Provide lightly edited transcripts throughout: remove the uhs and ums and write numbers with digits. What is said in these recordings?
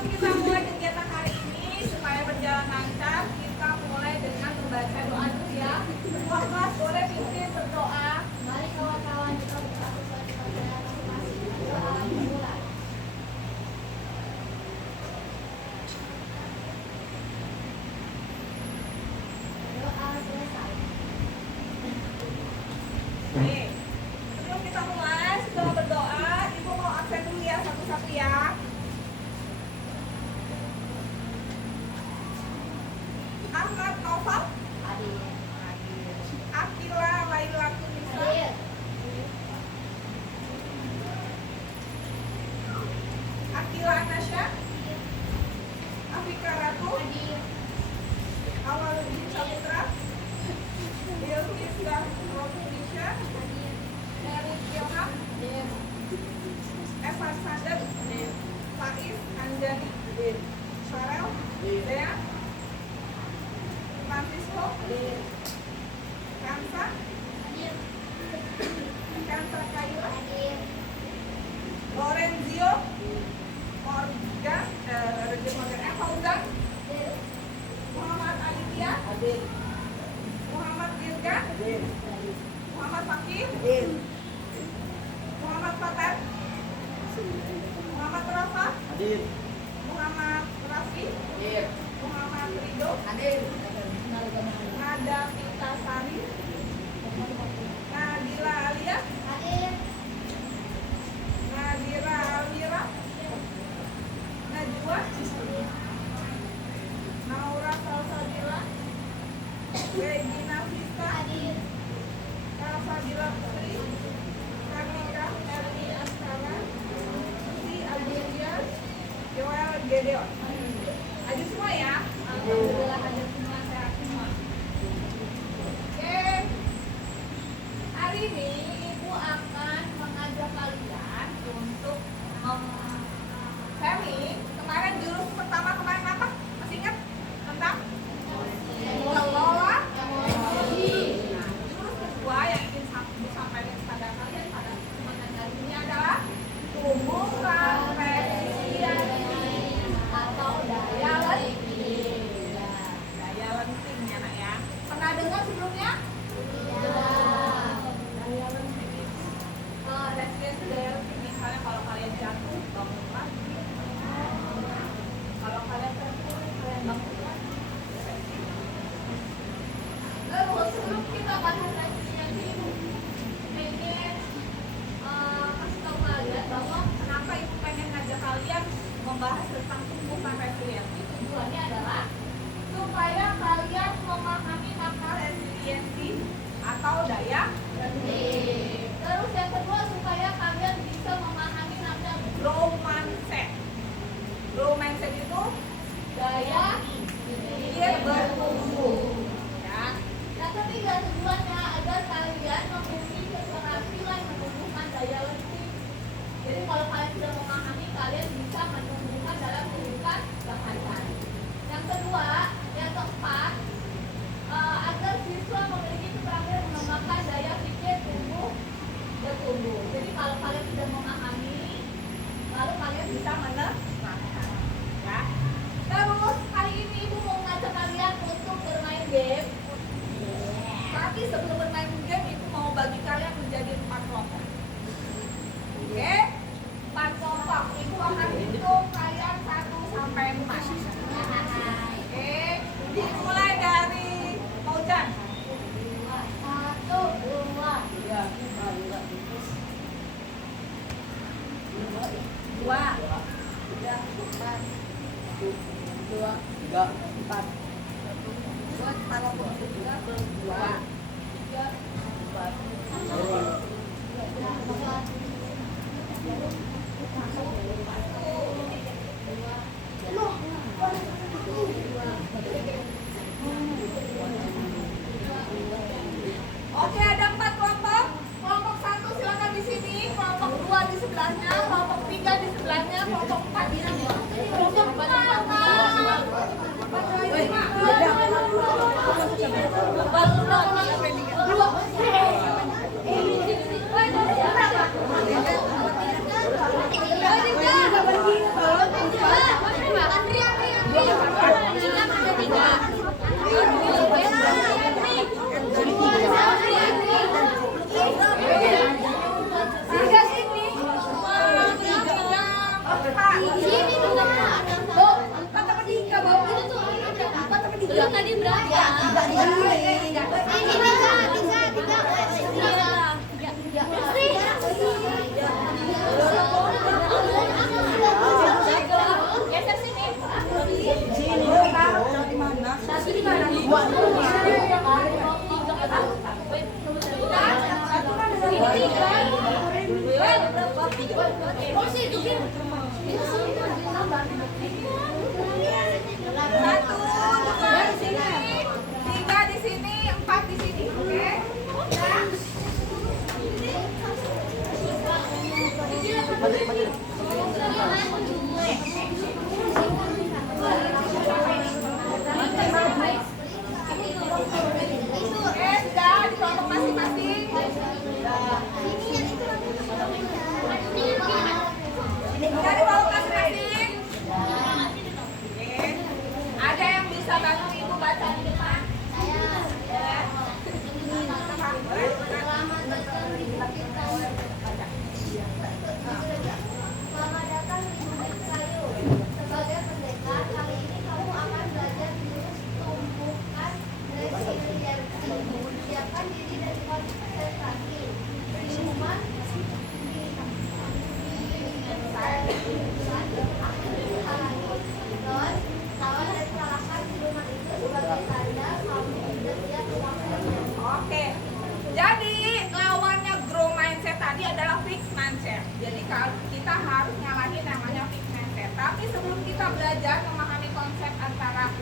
Sebelum kita mulai kegiatan hari ini supaya berjalan lancar, kita mulai dengan membaca doa dulu ya. Semua kelas boleh pimpin berdoa. Mari kawan-kawan kita bersatu kepada masing-masing doa dimulai. Doa selesai. Oke. Sebelum kita mulai, setelah berdoa, Ibu mau absen dulu ya satu-satu ya. Ahmad Noval, Hadir. Akila Laila Tunisa, Hadir. Akila Anasya, Afika Ratu, Hadir. Awaludin Saputra, Bilkis Rotunisha, Mary Kiona, Hadir. Evan Sadat, Faiz Anjani, Farel, Dea, Francisco, Kansa, Hadir. Kansa Kaila, Hadir. Lorenzio, Morgan, Fauzan, Hadir. Muhammad Alithia, Muhammad Dirga, Muhammad Fakir, Muhammad Fatan, Muhammad Rafa, Muhammad Rafi, Muhammad Ridho, Nada Pitasari, Nadila Alia, Hadir. Nadira Almira, Najwa, Naura Salsabila, Regina Vista, Hadir. Kalsabila Putri, Karnika Erni Askara, Susi Adelia, Joel Gedeon. Hadir semua ya? Alhamdulillah hadir semua, sehat semua. Oke. Hari ini Ibu akan mengajak kalian untuk sharing. Kemarin jurus pertama kemarin apa? Masih ingat? Tentang mengelola emosi. Nah, jurus kedua yang ingin disampaikan kepada kalian pada kesempatan kali ini adalah tumbuhkan resiliensi atau daya lenting. Daya lenting ya nak ya. Pernah dengar sebelumnya? Daya lenting itu resiliensi daya lenting. Misalnya kalau kalian jatuh, bangun lagi. Kalau kalian terpuruk, kalian bangun lagi. Terus sebelum kita bahas resiliensi, Ibu pengen kasih tahu kalian bahwa kenapa Ibu pengen ngajak kalian membahas tentang tumbuhkan resiliensi. Tujuannya adalah supaya kalian memahami makna resiliensi atau daya lenting. Terus yang kedua supaya kalian bisa memahami makna growth mindset. Growth mindset itu daya ingin bertumbuh. Ya. Yang ketiga tujuannya agar kalian memiliki keberhasilan menumbuhkan daya lenting. Jadi kalau kalian sudah memahami, kalian bisa menumbuhkan dalam kehidupan sehari-hari. Yang kedua, yang keempat, agar siswa memiliki keterampilan mengembangkan daya pikir bertumbuh. Jadi kalau kalian sudah memahami, lalu kalian bisa menerapkan. Ya. Terus hari ini Ibu mau ngajak kalian untuk bermain game. Tapi sebelum bermain game, Ibu mau bagi kalian menjadi 4 kelompok. Oke? 4 kelompok. Ibu akan hitung kalian 1 sampai 4. Oke? Dimulai dari Fauzan. 1, 2, 2, 3, 4. 2, 3, 4. Buat kalau juga 2, 3, 4. Oke, ada 4 kelompok. Kelompok 1 silakan di sini, kelompok 2 di sebelahnya, kelompok 3 di sebelahnya, kelompok 4 di sini. Kelompok 4. tadi berapa? Tiga di sini. Ini tiga. Geser sini. Sini. Dari mana? Dua. Satu, dua di sini, tiga di sini, empat di sini, oke? Ya. Oke, sudah di kelompok masing-masing. Dari kelompok masing-masing. Oke. Ada yang bisa bantu ibu baca di depan? Selamat datang di Bukit Kayu. Sebagai pendekar, kali ini kamu akan belajar jurus tumbukan resiliensi. Siapkan diri dari konsentrasi. Minuman dan lawan dan kalahkan minuman itu sebagai tanda kamu sudah siap melakukannya. Oke. Jadi lawannya grow mindset tadi adalah fix mindset. Jadi kalau kita harus nyalahin namanya fix mindset. Tapi sebelum kita belajar memahami konsep antara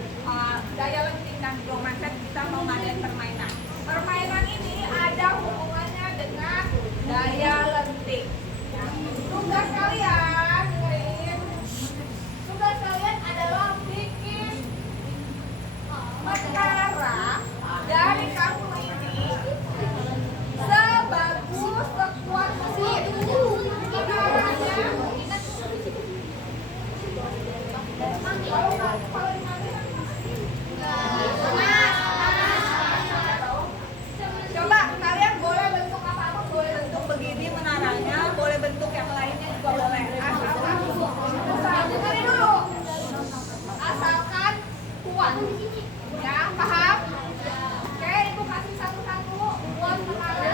daya lenting dan grow mindset, kita mau ngadain permainan. Permainan ini ada hubungannya dengan daya lenting. Ya. Tugas kalian, dengerin. Tugas kalian adalah bikin menara dari kamu ini sebagus sekuat mesin. Menaranya kalau coba kalian boleh bentuk apa-apa, boleh bentuk begini menaranya, boleh bentuk yang lainnya juga boleh. Asalkan dengerin dulu. Asalkan kuat. Ya, paham? Oke, ibu kasih satu-satu buat menara.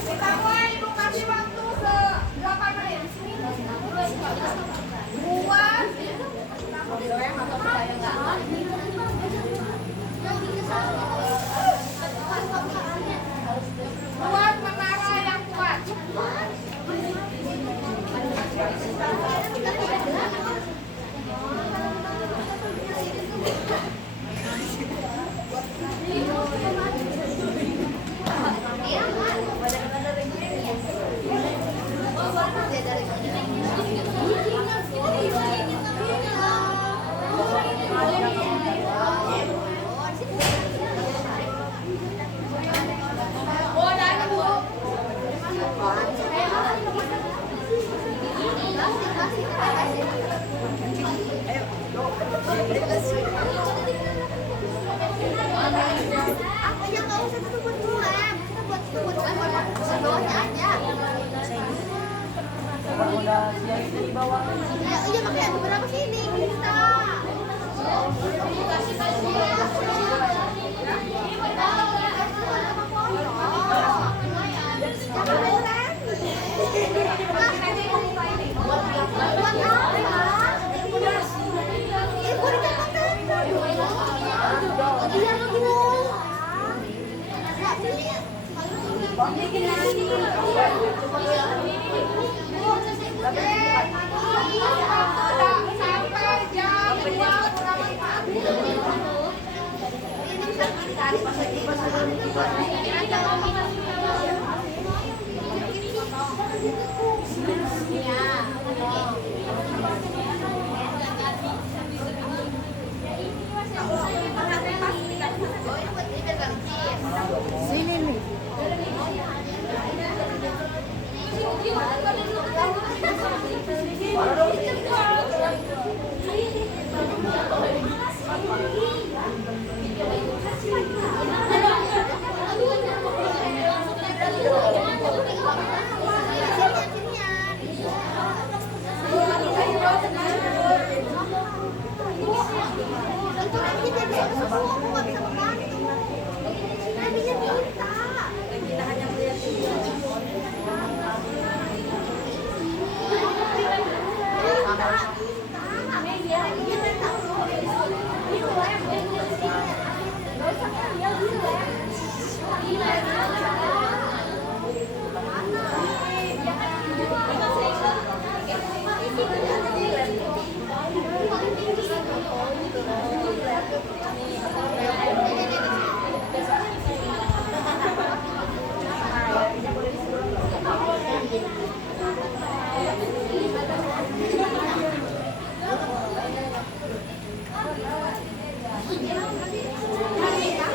Kita mulai, ibu kasih waktu 8 menit. Buat buat menara yang kuat. Oh, dan ibu. Apanya nggak usah tuh buat bulan, kita buat bawahnya aja. Udah siap di bawah. Ya, iya makanya beberapa sini kita. Sampai jam 2 kurang 4.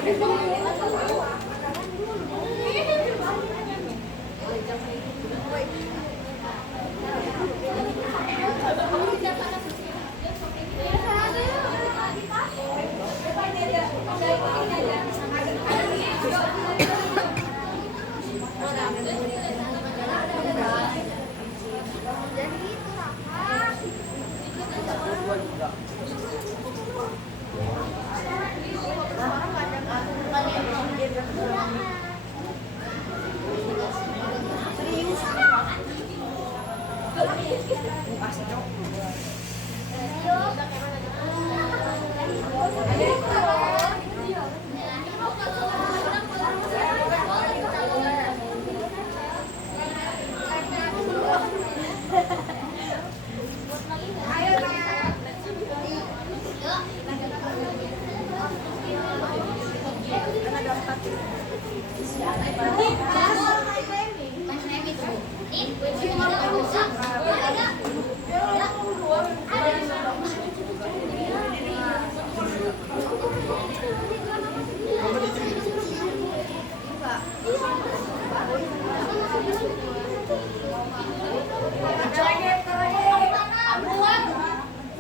Jadi itu Raka.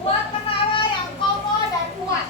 Buat menara yang kokoh dan kuat.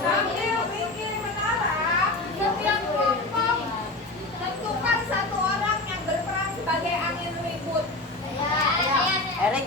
Sambil bikin menara, setiap kelompok tentukan satu orang yang berperan sebagai angin ribut. Erik.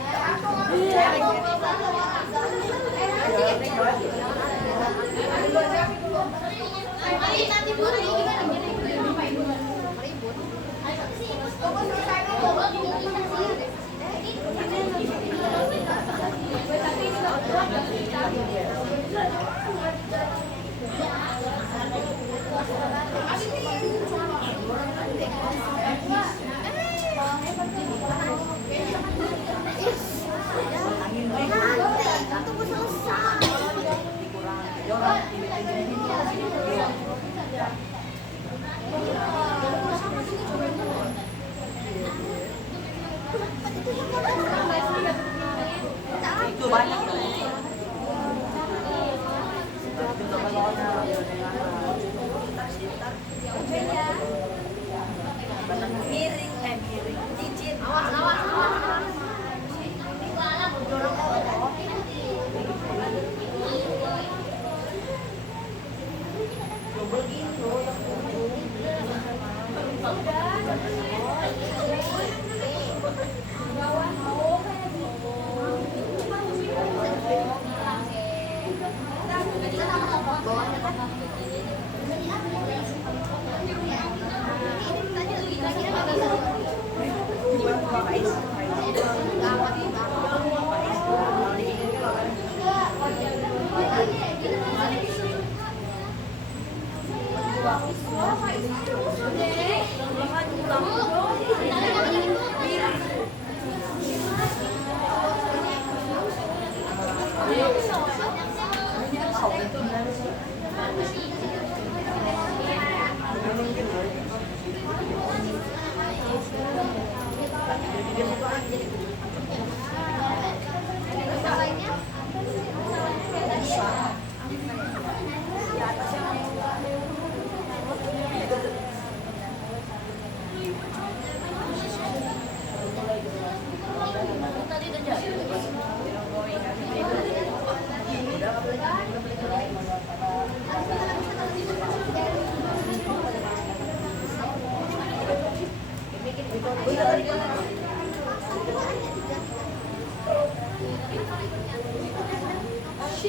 Tunggu selesai. Itu banyak. Miring, miring, cicit. Awas, awas, awas.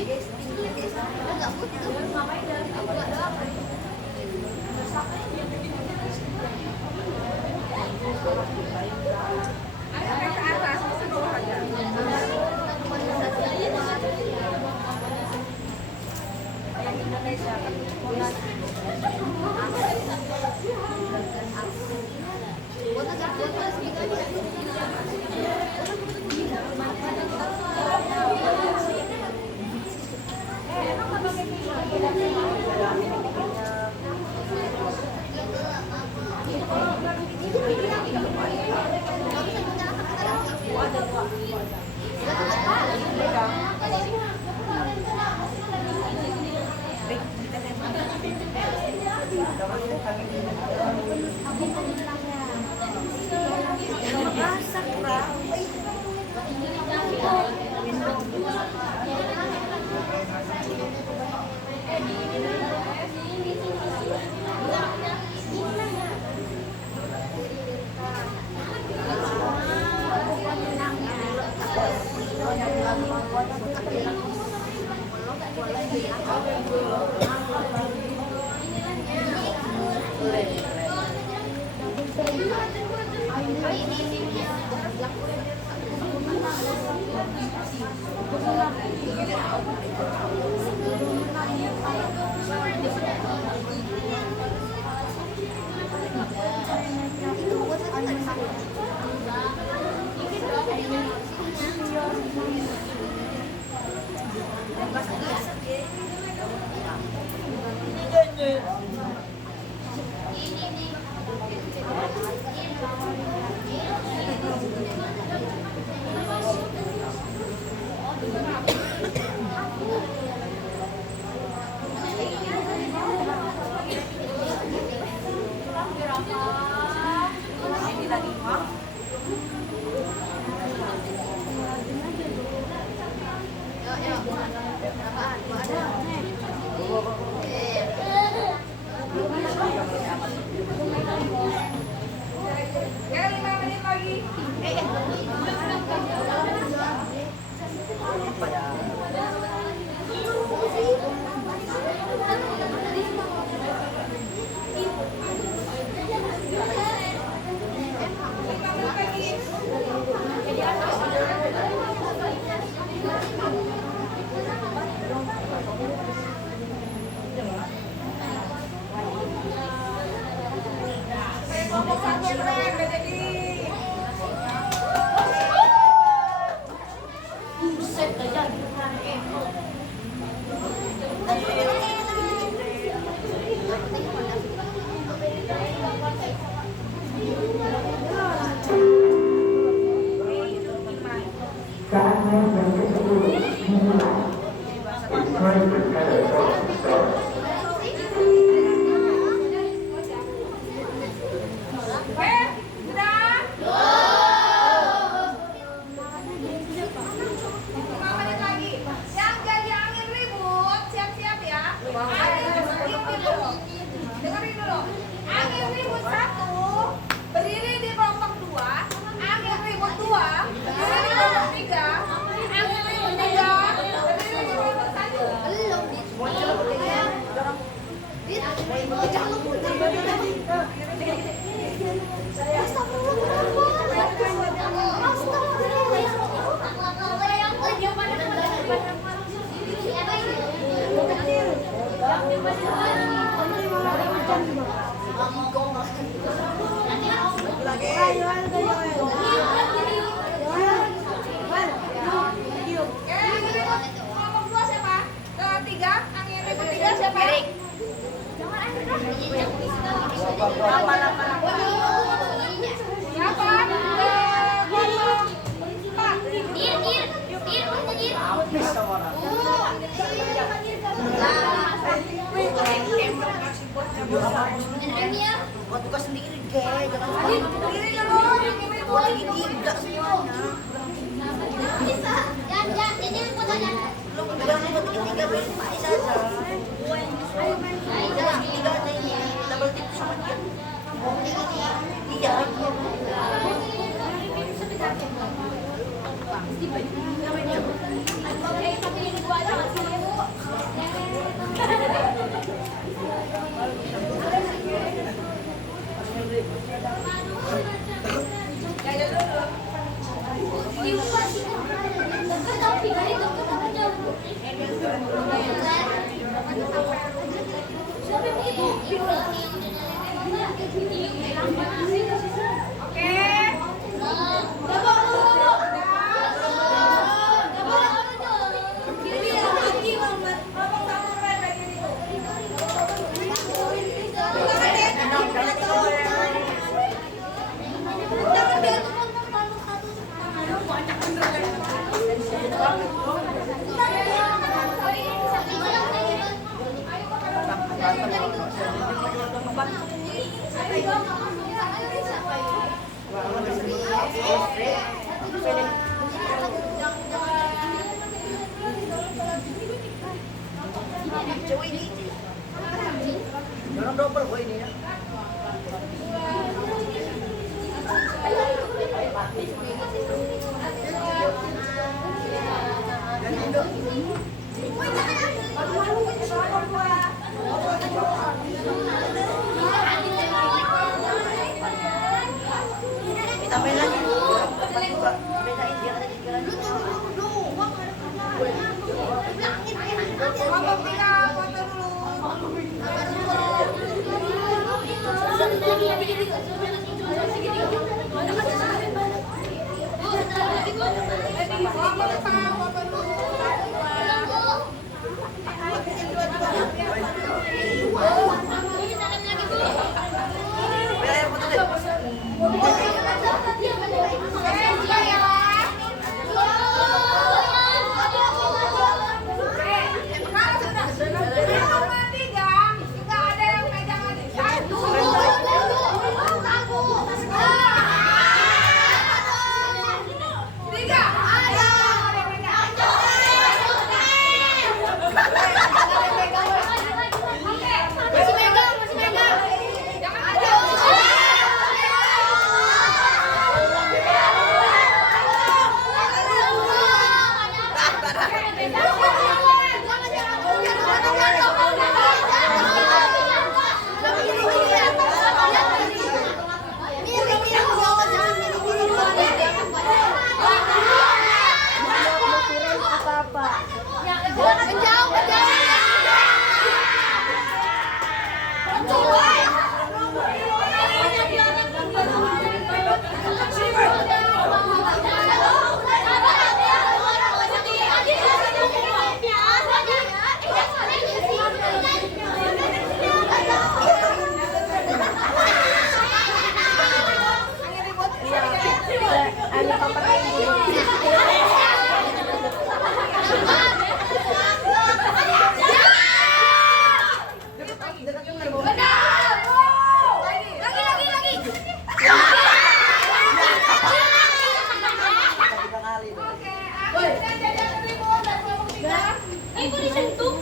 Agak butuh. Agak doang. Ayo ke atas, ke bawah aja. Yang Indonesia kan Ya 5 menit lagi. Kelompok satu keren, udah jadi. Sudah? 5 menit lagi. Yang jadi angin ribut, siap-siap ya. Angin ribut dulu. Dengerin dulu. Angin ribut 1, berdiri di kelompok 2. Angin ribut 2, berdiri di kelompok 3. Angin ribut 3, berdiri di kelompok 1. Kelompok 2 siapa? Ketiga, angin ribut 3 siapa? Siapa? buat tugas sendiri, jangan Diri dulu, angin ribut. buat tidak semuanya. Belum bilang buat tiga beli Pak saja. Tiga aja ini double tip sama dia. Iya. Oke, pakai ini gua aja nggak sih? Dorong double kok ini ya. Tambahin lagi. Bedain dia ada di jalan. Ibu disentuh.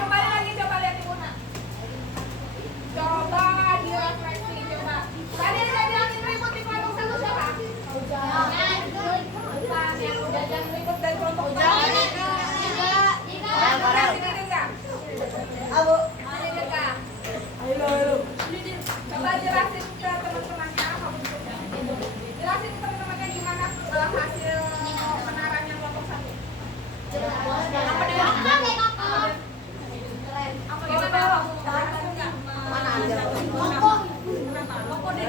Kembali lagi, coba lihat Ibu Nak. Coba direfleksi, coba. Tadi ada yang ribut di kelompok 1 siapa? Bukan, yang udah jangan ribut dari kelompok 2. Coba jelasin ke teman-temannya apa bentuknya. Jelasin ke teman-temannya gimana hasil penarahan yang kelompok 1. Apa dia? Apa gimana? Mana ada? Koko deh.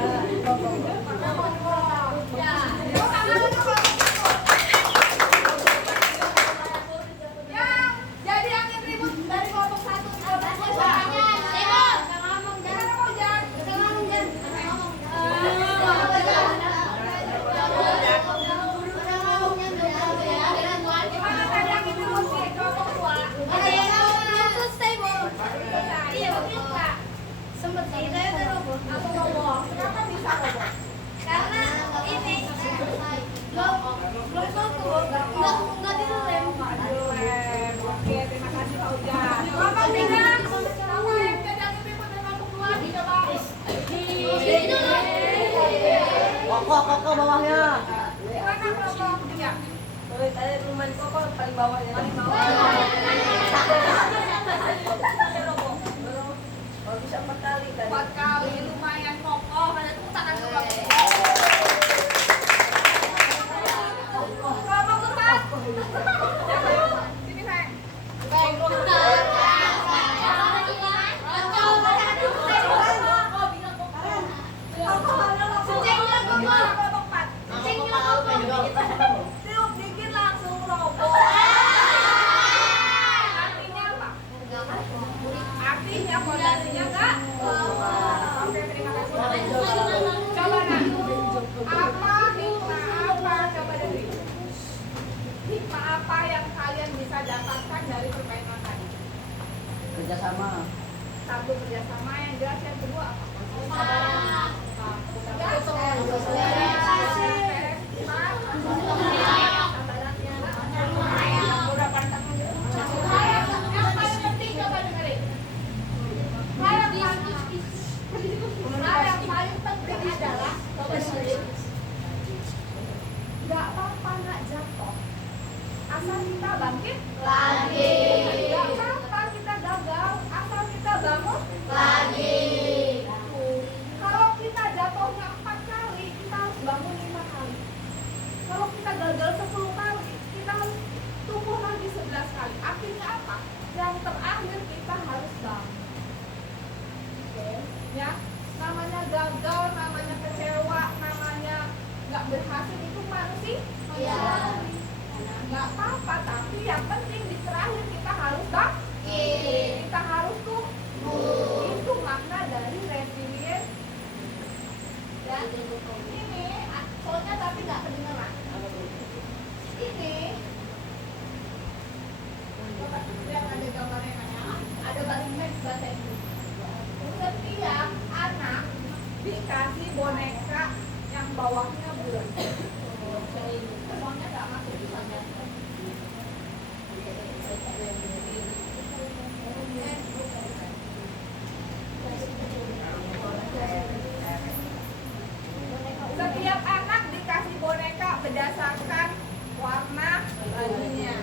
Ya. Yang jadi angin ribut dari kelompok 1 ke kelompok 2. Gimana tadi angin ribut di kelompok 2? Sempet sih, saya roboh. Aku ngomong, kenapa bisa ngomong? Karena ini belum fokus, nggak dilem. Dilem. Oke, terima kasih Pak Ujang. Kelompok 3, siapa yang jadi angin ribut dari kelompok 2? Dicoba. Koko bawahnya. Gimana kelompok 3? Tadi rumah di koko paling bawah ya. Paling bawah. Kalau bisa 4 kali kan. 4 kali lumayan kokoh. Pada tepuk tangan dulu. Kelompok 4. Sini saya. Kelompok 4. Tiup dikit langsung roboh. Artinya apa? Artinya fondasinya enggak. Oke, terima kasih. Coba Nak. Apa hikmah apa? Coba dari hikmah apa yang kalian bisa dapatkan dari permainan tadi? Kerjasama. 1, kerjasama, yang jelas. Yang kedua apa? Yang paling penting coba dengerin. Hal yang paling penting adalah coba dengerin. Gak apa-apa nggak jatuh, asal kita bangkit lagi. Gak apa-apa kita gagal, asal kita bangun lagi. Kalau kita jatuhnya 4 kali, kita harus bangun 5 kali. Kalau kita gagal 10 kali, kita harus tumbuh lagi 11 kali. Artinya apa? Yang terakhir kita harus bangun. Oke, ya. Namanya gagal, namanya kecewa, namanya nggak berhasil itu manusia. Nggak apa-apa, tapi yang penting di terakhir kita harus bangkit. Kita harus tumbuh. Itu makna dari resilient. Dan ini soalnya tapi nggak kedengeran. Ini coba lihat ada gambarnya kan ya. Ada bahasa Inggris. Setiap anak dikasih boneka yang bawahnya bulat. Semuanya nggak masuk di sana. Setiap anak dikasih boneka berdasarkan warna bajunya.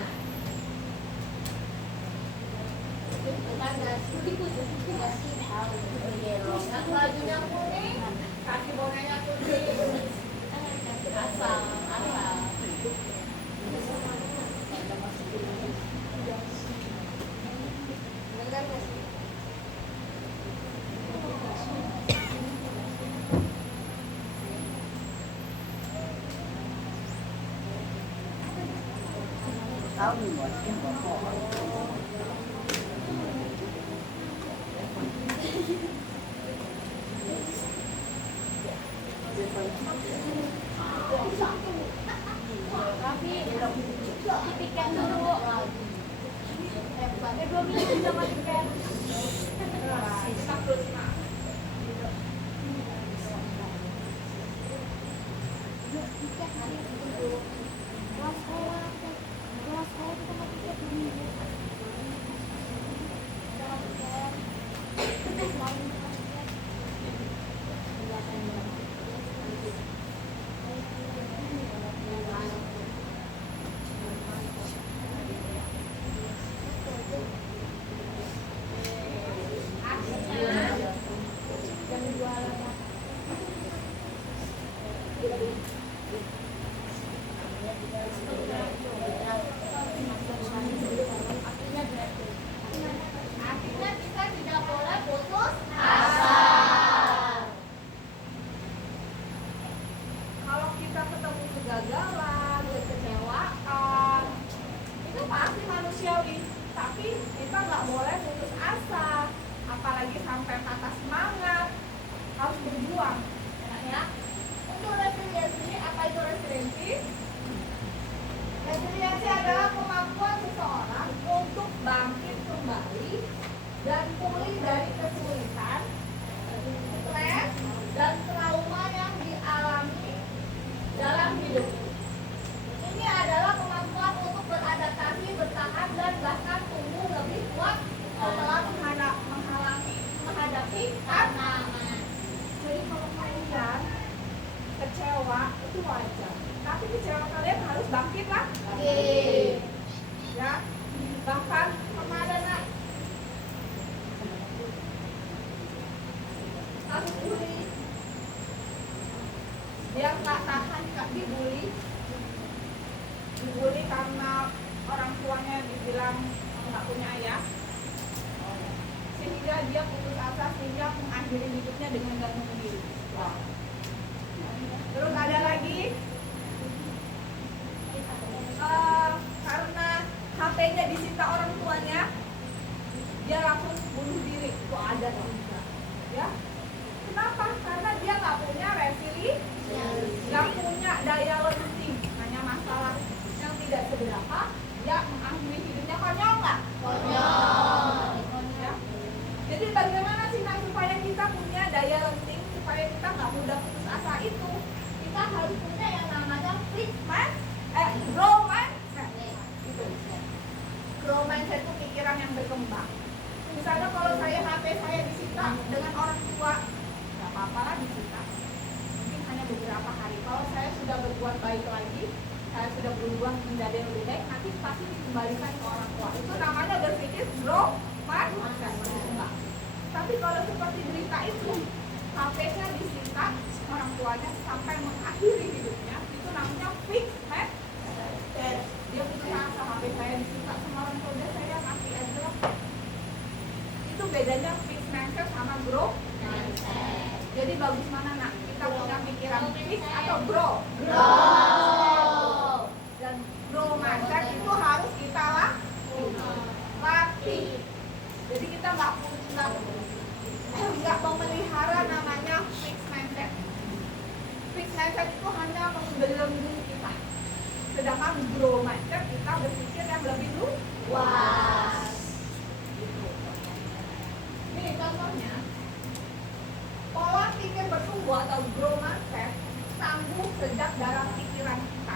Bajunya kuning, kasih boneka kuning. Asal. tahu nih buat dia bawa. Tapi tiket dulu. Ya 2 minggu sama tiket. Kita terus mak. Akhirnya kita tidak boleh putus asa. Kalau kita ketemu kegagalan, kekecewaan, itu pasti manusiawi. Tapi kita nggak boleh putus asa, apalagi sampai patah semangat. Harus berjuang, ya. Untuk resiliensi, apa itu resiliensi? Resiliensi adalah kemampuan seseorang untuk bangkit kembali dan pulih dari kesulitan, stres, dan trauma yang dialami dalam hidup. Ini adalah kemampuan untuk beradaptasi, bertahan, dan bahkan tumbuh lebih kuat setelah menghadapi tantangan. Jadi kalau kalian kecewa itu wajar, tapi kecewa kalian harus bangkit lah. Ya, bahkan kemarin kasus bully, dia nggak tahan, nggak dibully karena orang tuanya dibilang nggak punya ayah, sehingga dia putus asa, sehingga mengakhiri hidupnya dengan gantung diri. Terus ada lagi karena HP-nya disita orang tuanya, dia langsung bunuh diri. Itu ada juga, ya. Kenapa? Karena dia nggak punya resiliensi, nggak punya daya lenting. Hanya masalah yang tidak seberapa, dia mengakhiri hidupnya. Konyol nggak? Konyol. Ya. Jadi bagaimana sih supaya kita punya daya lenting, supaya kita nggak mudah putus asa itu? Kita harus punya yang namanya growth mindset. Growth mindset itu pikiran yang berkembang. Misalnya kalau HP saya disita dengan orang tua, nggak apa-apa lah disita. Mungkin hanya beberapa hari. Kalau saya sudah berbuat baik lagi, saya sudah berubah menjadi yang lebih baik, nanti pasti dikembalikan ke orang tua. Itu namanya berpikir growth mindset, berkembang. Tapi kalau seperti berita itu, HP-nya disita orang tuanya sampai mengakhiri hidupnya, itu namanya fixed mindset. Dia punya asa, HP saya disita sama orang tua, saya mati aja lah. Itu bedanya fixed mindset sama growth mindset. Jadi bagus mana nak? Kita punya pikiran fix atau grow? Dan grow mindset itu harus kita latih. Jadi kita nggak memelihara namanya fixed mindset. Fixed mindset itu hanya membelenggu kita. Sedangkan grow mindset kita berpikir yang lebih luas. Ini contohnya, pola pikir bertumbuh atau grow mindset tumbuh sejak dalam pikiran kita.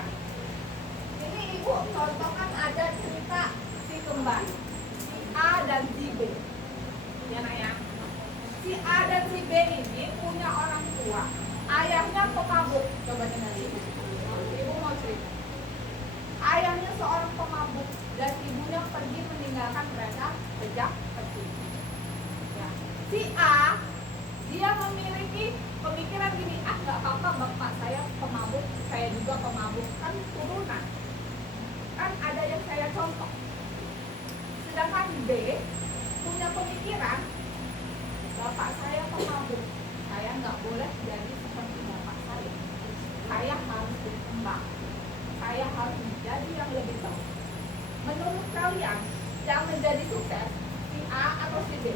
Ini ibu contohkan ada cerita si kembar, si A dan si B. Ya nak ya. Si A dan si B ini punya orang tua. Ayahnya pemabuk. Coba dengar ibu. Ibu mau cerita. Ayahnya seorang pemabuk dan ibunya pergi meninggalkan mereka sejak kecil. Ya. Si A, dia memiliki pemikiran gini, nggak apa-apa bapak saya pemabuk, saya juga pemabuk, kan turunan, kan ada yang saya contoh. Sedangkan B punya pemikiran, bapak saya pemabuk, saya nggak boleh jadi seperti bapak saya harus berkembang, saya harus menjadi yang lebih baik. kalian yang menjadi sukses, si A atau si B?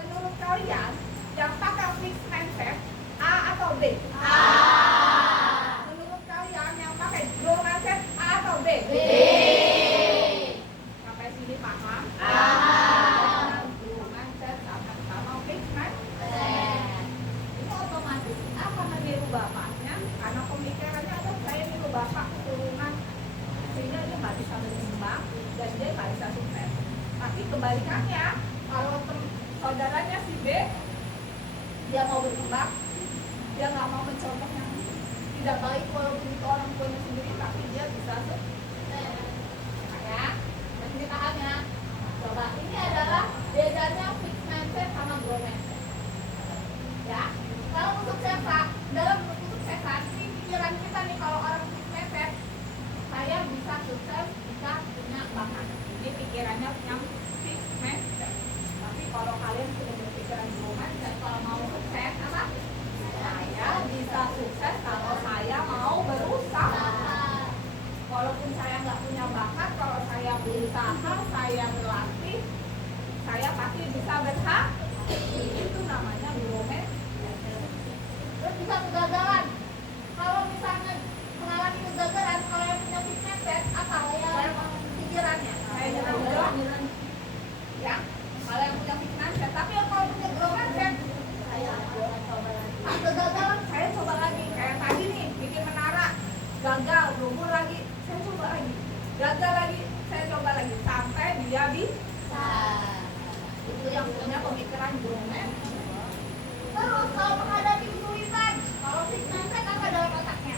Menurut kalian yang pakai fixed mindset, A atau B? Menurut kalian yang pakai growth mindset, A atau B? Sampai sini paham? Growth mindset sama fixed mindset. Itu otomatis akan meniru bapaknya karena pemikirannya ada saya niru bapak keturunan, sehingga dia nggak bisa berkembang dan dia nggak bisa sukses. Tapi kebalikannya, kalau saudaranya si B, dia mau berkembang, dia nggak mau mencontoh yang tidak baik walaupun itu orang tuanya sendiri, tapi dia bisa sukses. Ya, masih paham ya? Coba, ini adalah bedanya fixed mindset sama growth mindset. Ya, kalau untuk kesuksesan, dalam kesuksesan, ini pikiran kita nih kalau orang fixed mindset, saya bisa sukses jika punya bakat. Ini pikirannya yang fixed mindset. Tapi kalau kalian sudah berpikiran growth mindset, kalau mau sukses apa? Saya bisa sukses kalau saya mau berusaha. Walaupun saya nggak punya bakat, kalau saya berusaha, saya berlatih, saya pasti bisa berhasil. Itu namanya growth mindset. Terus bisa kegagalan. Kalau misalnya mengalami kegagalan, kalau yang punya fixed mindset, apa? Pikirannya. Saya nyerah. Ya, kalau yang punya fixed mindset. Tapi kalau punya growth mindset, kegagalan, saya coba lagi. Kayak tadi nih, bikin menara, gagal, lumpuh lagi, saya coba lagi. Gagal lagi, saya coba lagi. Sampai dia bisa. Itu yang punya pemikiran growth mindset. Terus kalau menghadapi kesulitan, kalau fixed mindset apa dalam otaknya?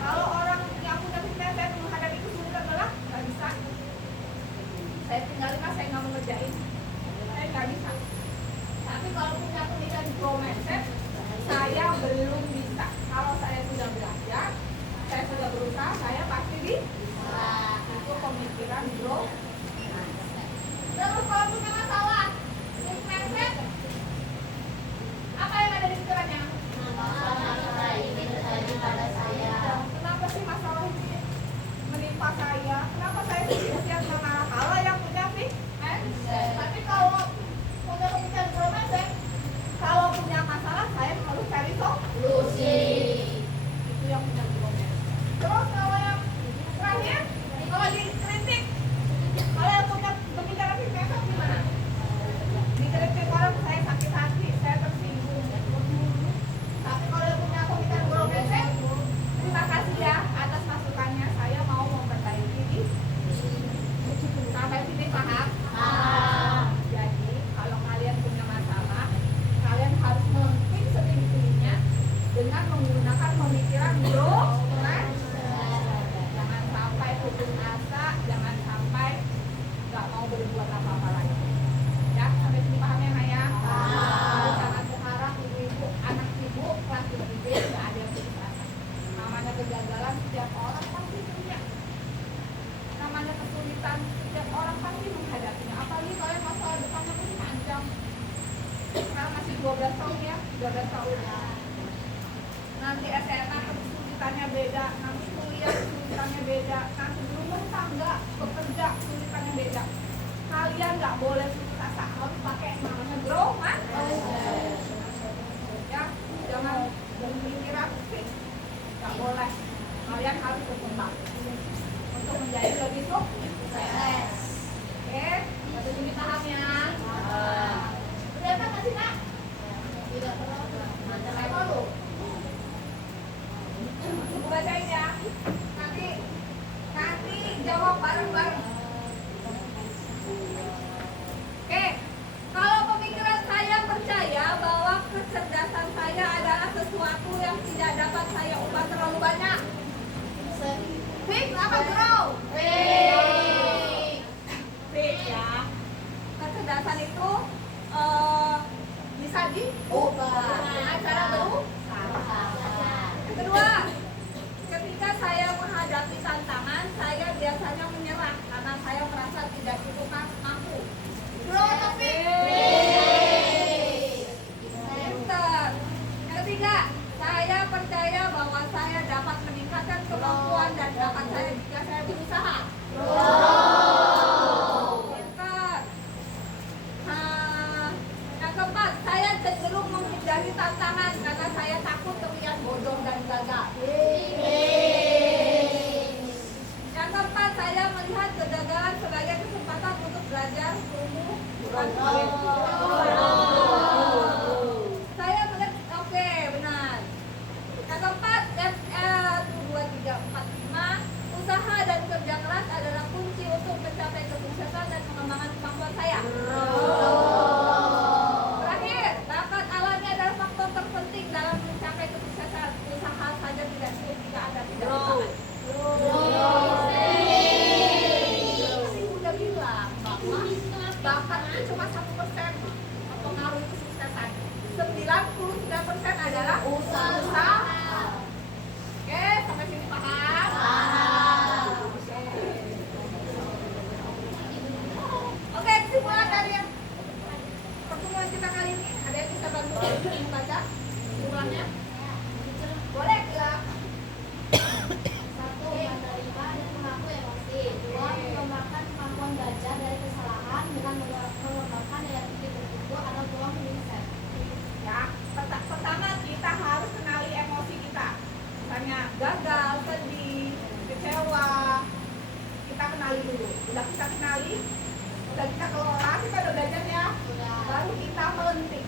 Kalau orang yang punya fixed mindset menghadapi kesulitan adalah nggak bisa. Saya tinggalin mas, saya nggak mau ngerjain, saya nggak bisa. Tapi kalau punya pemikiran growth mindset, saya belum bisa. Kalau saya sudah belajar, saya sudah berusaha, saya pasti bisa. Itu pemikiran growth mindset. Terus kalau punya masalah, fixed mindset, apa yang ada di pikirannya? Masalah ini terjadi pada saya. Kenapa sih masalah ini menimpa saya? Kenapa saya kesian sama kalau yang punya fixed mindset? Tapi kalau punya pemikiran growth mindset, kalau punya masalah saya harus cari solusi. Itu yang punya growth mindset. Terus kalau yang terakhir, kalau dikritik, kalau yang punya pemikiran fixed mindset gimana? Dikritik orang, saya sakit hati, saya tersinggung. Tapi kalau yang punya pemikiran growth mindset, terima kasih ya atas masukannya, saya mau memperbaiki ini. Sampai sini paham? Jadi kalau kalian punya masalah, kalian harus mungkin setinggi-tingginya dengan menggunakan pemikiran growth mindset. Jangan sampai putus asa, jangan sampai nggak mau berbuat apa-apa lagi. Ya, sampai sini paham ya Naya? Jangan berharap ibu-ibu, anak ibu, kelas ibu nggak ada yang putus asa. Namanya kegagalan setiap orang pasti punya. Namanya kesulitan setiap orang pasti menghadapinya. Apalagi kalian masalah depannya pun panjang. Sekarang masih 12 tahun ya, 12 tahun. Nanti SMA kesulitannya beda, nanti kuliah kesulitannya beda, nanti rumah tangga, bekerja kesulitannya beda. Kalian nggak boleh putus asa, harus pakai namanya growth mindset. Ya, jangan berpikiran fix, nggak boleh. Kalian harus berkembang untuk menjadi lebih sukses. Oke, sampai sini paham ya? Udah apa nggak sih Kak? Tidak perlu. Tidak perlu. Ibu bacain ya. Nanti jawab bareng-bareng. Oke, kalau pemikiran saya percaya bahwa kecerdasan saya adalah sesuatu yang tidak dapat saya ubah terlalu banyak. Fix apa grow? Fix ya. Kecerdasan itu bisa diubah dengan cara berusaha. Kedua, ketika saya Grow. Sih udah bilang bahwa bakat itu cuma 1%, pengaruh kesuksesan. 99% adalah usaha. Oke, sampai sini paham? Oke, kesimpulan dari yang pertemuan kita kali ini, ada yang bisa bantu membaca kesimpulannya? Boleh bilang. Satu, menerima dan mengaku emosi. Dua, mengembangkan kemampuan belajar dari kesalahan dengan mengembangkan daya pikir tertentu atau peluang mindset. Ya, pertama kita harus kenali emosi kita. Misalnya gagal, sedih, kecewa. Kita kenali dulu. Udah kita kenali, udah kita kelola, kita udah belajar ya. Baru kita melenting.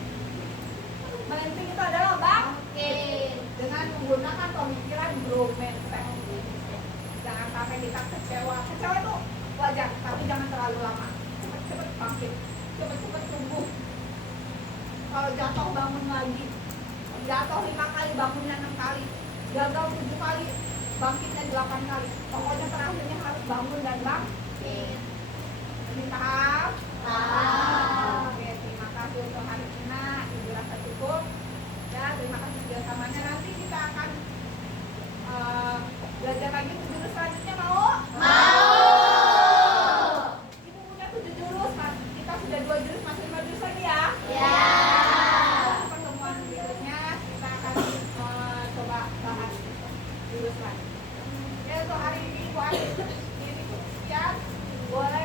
Melenting itu adalah bangkit dengan menggunakan pemikiran growth mindset. Jangan sampai kita kecewa. Kecewa itu wajar, tapi jangan terlalu lama. Cepet-cepet bangkit, cepet-cepet tumbuh. Kalau jatuh bangun lagi, jatuh 5 kali bangunnya 6 kali, gagal 7 kali bangkitnya 8 kali. Pokoknya terakhirnya harus bangun dan bangkit. Ini paham? Oke, terima kasih untuk hari ini. Ibu rasa cukup. Ya, terima kasih kerjasamanya. Nanti kita akan belajar lagi 7 jurus selanjutnya, mau? Ibu punya 7 jurus, kita sudah 2 jurus, masih 5 jurus lagi ya? Pertemuan berikutnya kita akan coba bahas jurus lagi. Ya, untuk hari ini Ibu akhir ini cukup sekian. Boleh